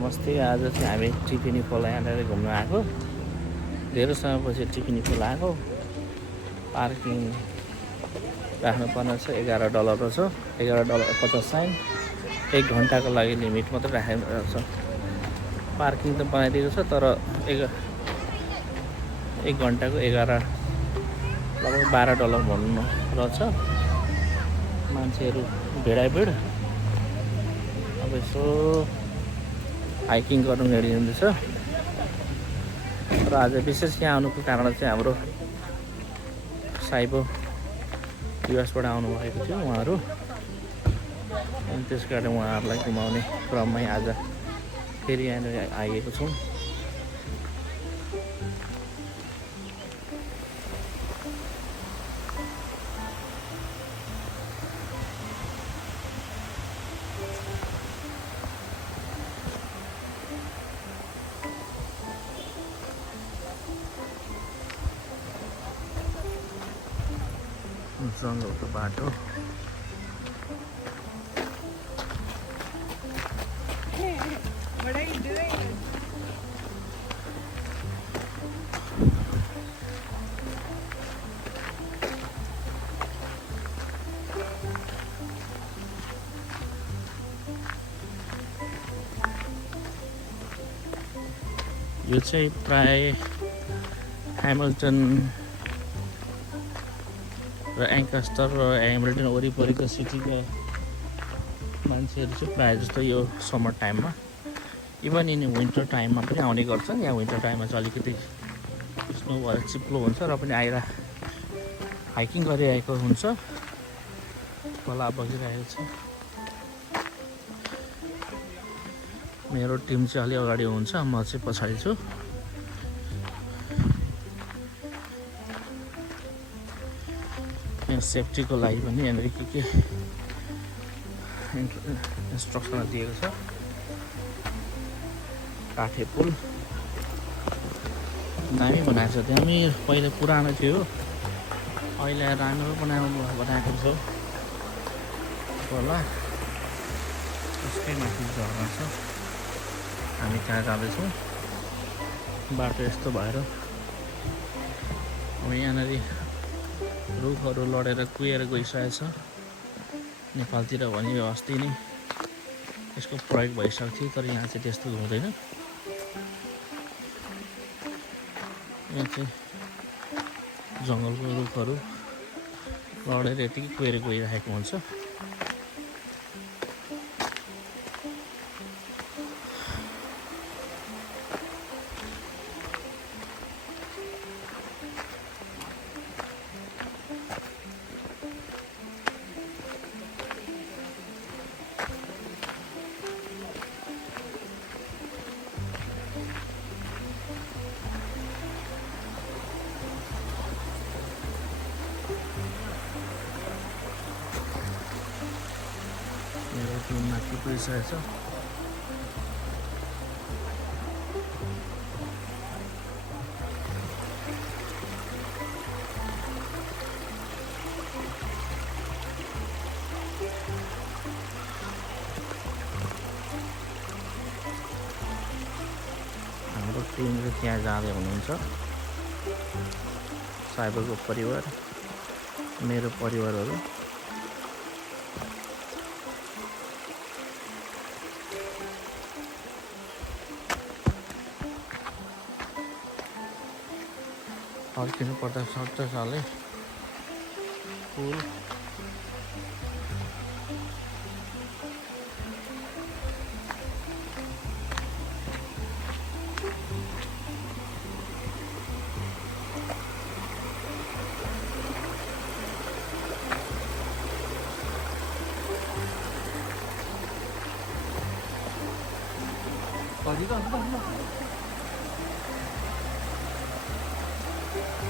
नमस्ते। आज चाहिँ हामी टिफिनी खोला यहाँनिर घुम्न आएको। धेरै समयपछि टिफिनी खोला आएको। पार्किङ राख्नुपर्ने छ $11 छ। $11.50। 1 घन्टाको लागि लिमिट मात्रै राखेको छ। पार्किङ त बनाइदिएको छ तर 1 घन्टाको 11 लगभग $12 भन्नु रहेछ। मान्छेहरू भिड। अब यसो हाइकिङ गर्नु हिँडिँदैछ। र आज विशेष यहाँ आउनुको कारण चाहिँ हाम्रो साइबो युएसबाट आउनुभएको थियो उहाँहरू, अनि त्यस कारण उहाँहरूलाई घुमाउने क्रममै आज फेरि यहाँनिर आइएको छौँ। जङ्गलको बाटो। What are you doing? यो चाहिँ प्राय ह्यामिल्टन र एङ्कास्टर र ह्यामिल्टन वरिपरिको सिटीको मान्छेहरू चाहिँ प्रायः जस्तो यो समर टाइममा, इभन इन विन्टर टाइममा पनि आउने गर्छन्। यहाँ विन्टर टाइममा चाहिँ अलिकति स्नो भएर चिप्लो हुन्छ र पनि आएर हाइकिङ गरिरहेको हुन्छ। खोला बगिरहेको छ। मेरो टिम चाहिँ अलि अगाडि हुन्छ, म चाहिँ पछाडि छु। यहाँ सेफ्टीको लागि पनि यहाँनिर के इन्स्ट्रक्सन दिएको छ। काठे पुल दामी बनाएको छ। दामी पहिले पुरानो थियो, अहिले राम्रो बनाएको छ। होला त्यसकै माथि झर्ना छ। हामी कहाँ जाँदैछौँ, बाटो यस्तो भएर अब यहाँनिर रुखहरू लडेर कुहेर गइसकेको छ। नेपालतिर भने अस्ति नै यसको प्रयोग भइसकेको थियो, तर यहाँ चाहिँ त्यस्तो हुँदैन। यहाँ चाहिँ जङ्गलको रुखहरू लडेर यतिकै कुहेर गइरहेको हुन्छ। मेरो टिम माथि पुगिसकेको छ। हाम्रो टिमले त्यहाँ जाँदै हुनुहुन्छ। साइबरको परिवार, मेरो परिवारहरू। फर्किनु पर्दा सालै पुल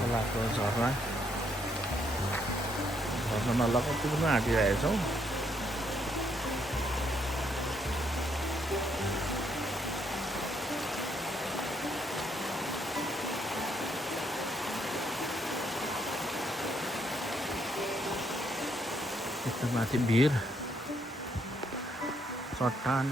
खोलाको झर्ना लगभग पुग्न आँटिरहेछौँ। यस्तो माथि भिर, चट्टान,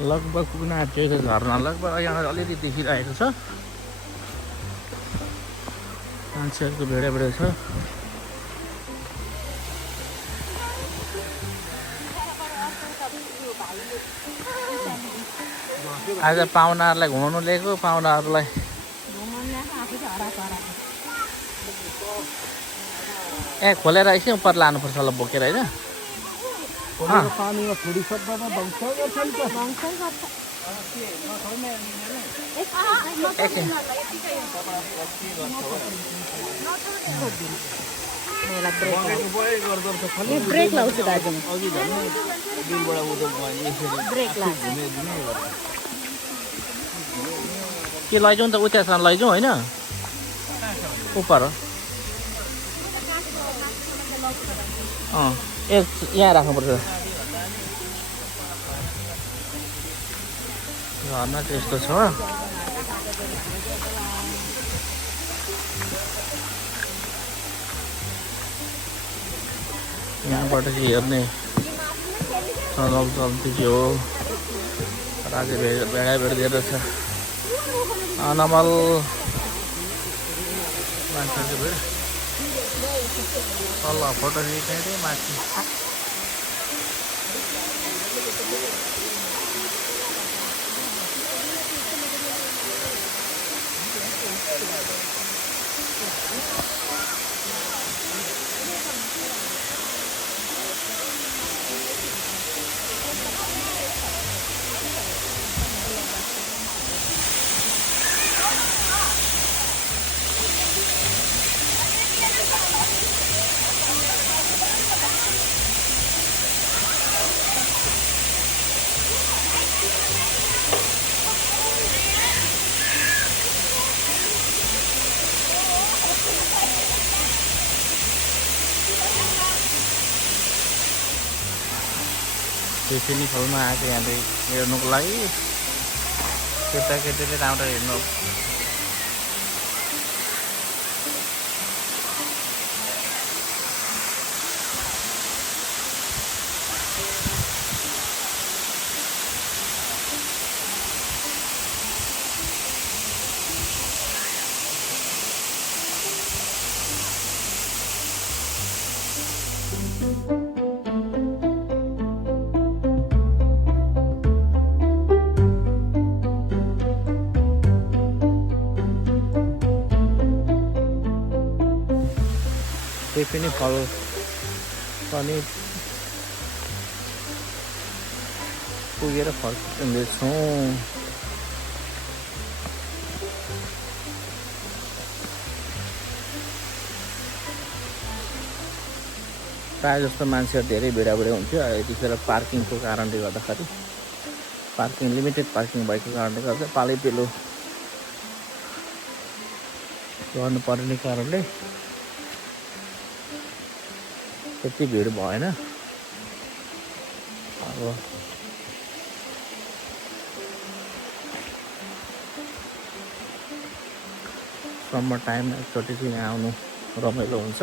लगभग पुग्न आँटेको छ झरना लगभग यहाँ अलिअलि देखिरहेको छ मान्छेहरूको भिडै छ आज पाहुनाहरूलाई घुमाउनु लिएको पाहुनाहरूलाई ए खोलेर एकछिन उपर लानुपर्छ होला बोकेर होइन पानीमा थोडी सक्दा बन्छ एकछिन ब्रेक लाउँछु दाजु के लैजाउँ त उतासँग लैजाउँ होइन उपर एक यहाँ राख्नुपर्छ झर्ना त्यस्तो छ यहाँबाट चाहिँ हेर्ने चल्ती चाहिँ हो राजे भेडा भेट्दिएर छ अनमल मान्छेको भेड तल फोटो खिच्ने माथि त्यसरी खोल्न आएको यहाँले हेर्नुको लागि केटाकेटीले राम्रो हेर्नु त्यही पनि फल पनि पुगेर फर्किँदैछौँ प्रायः जस्तो मान्छेहरू धेरै भिडाभिडै हुन्थ्यो यतिखेर पार्किङको कारणले गर्दाखेरि पार्किङ लिमिटेड पार्किङ भएको कारणले गर्दा पालैपिलो गर्नुपर्ने कारणले त्यति भिड भएन अब समर टाइममा एकचोटि चाहिँ यहाँ आउनु रमाइलो हुन्छ